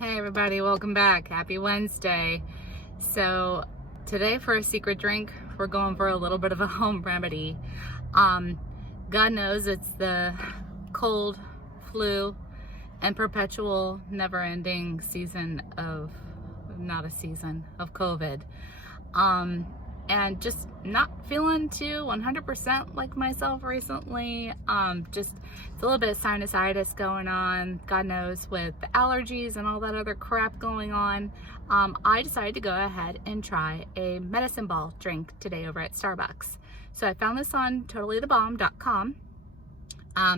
Hey everybody, welcome back. Happy Wednesday. So today for a secret drink, we're going for a little bit of a home remedy. God knows it's the cold, flu, and perpetual never-ending season of, not a season, of COVID. And just not feeling too 100% like myself recently. Just it's a little bit of sinusitis going on, God knows, with the allergies and all that other crap going on. I decided to go ahead and try a medicine ball drink today over at Starbucks. So I found this on totallythebomb.com.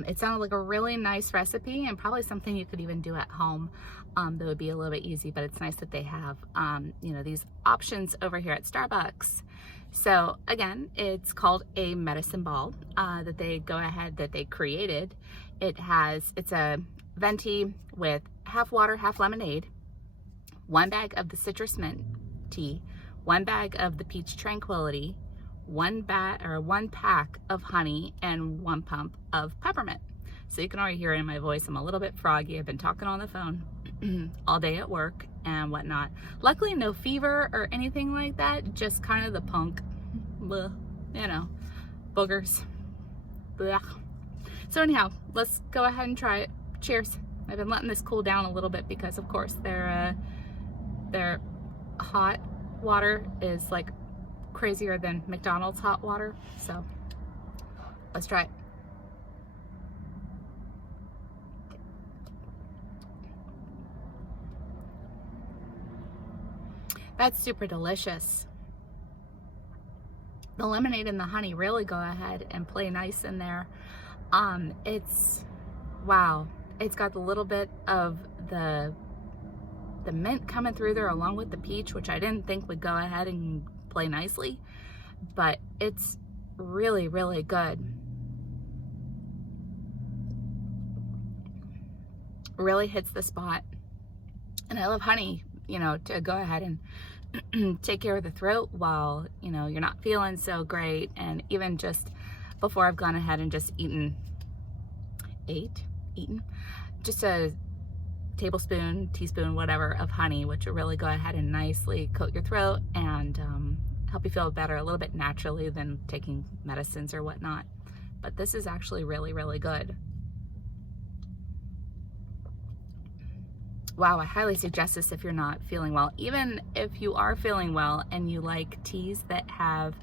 It sounded like a really nice recipe and probably something you could even do at home. That would be a little bit easy, but it's nice that they have, these options over here at Starbucks. So again, it's called a medicine ball that they created. It's a venti with half water, half lemonade, 1 bag of the citrus mint tea, 1 bag of the peach tranquility, 1 pack of honey, and 1 pump of peppermint. So you can already hear it in my voice. I'm a little bit froggy. I've been talking on the phone all day at work and whatnot. Luckily, no fever or anything like that. Just kind of the punk, boogers. Blech. So anyhow, let's go ahead and try it. Cheers. I've been letting this cool down a little bit because, of course, their hot water is like crazier than McDonald's hot water. So let's try it. That's super delicious. The lemonade and the honey really go ahead and play nice in there. Wow. It's got a little bit of the mint coming through there along with the peach, which I didn't think would go ahead and play nicely, but it's really, really good. Really hits the spot. And I love honey, to go ahead and take care of the throat while, you're not feeling so great. And even just before I've gone ahead and just eaten just a tablespoon, teaspoon, whatever of honey, which will really go ahead and nicely coat your throat and help you feel better a little bit naturally than taking medicines or whatnot. But this is actually really, really good. Wow, I highly suggest this if you're not feeling well. Even if you are feeling well and you like teas that have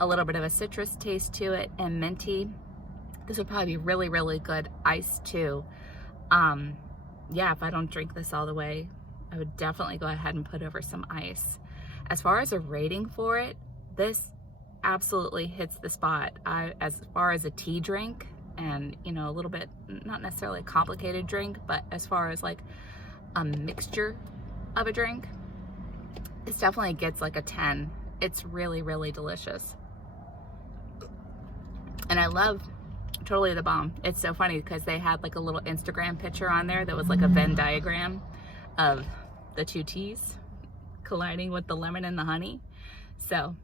a little bit of a citrus taste to it and minty, this would probably be really, really good iced too. Yeah, if I don't drink this all the way, I would definitely go ahead and put over some ice. As far as a rating for it, this absolutely hits the spot. As far as a tea drink and, a little bit, not necessarily a complicated drink, but as far as like a mixture of a drink, this definitely gets like a 10. It's really, really delicious. And I love Totally the Bomb. It's so funny because they had like a little Instagram picture on there that was like a Venn diagram of the two teas colliding with the lemon and the honey. So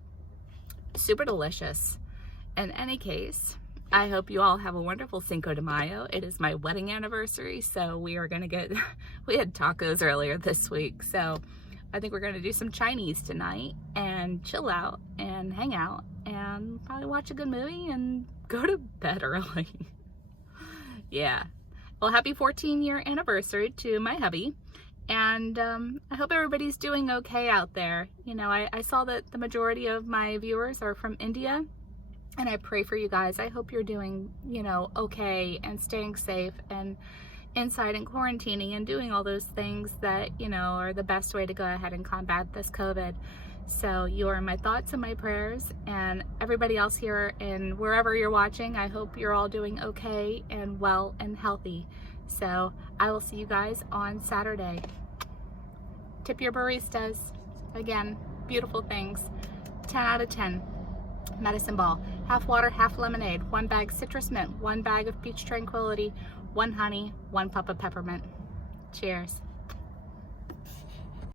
super delicious. In any case, I hope you all have a wonderful Cinco de Mayo. It is my wedding anniversary, so we had tacos earlier this week, so I think we're gonna do some Chinese tonight and chill out and hang out and probably watch a good movie and go to bed early. Yeah. Well, happy 14-year anniversary to my hubby. And I hope everybody's doing okay out there. I saw that the majority of my viewers are from India, and I pray for you guys. I hope you're doing, okay and staying safe and inside and quarantining and doing all those things that, are the best way to go ahead and combat this COVID. So you are in my thoughts and my prayers, and everybody else here and wherever you're watching, I hope you're all doing okay and well and healthy. So I will see you guys on Saturday. Tip your baristas. Again, beautiful things. 10 out of 10. Medicine ball. Half water, half lemonade. 1 bag citrus mint. 1 bag of peach tranquility. 1 honey. 1 puff of peppermint. Cheers.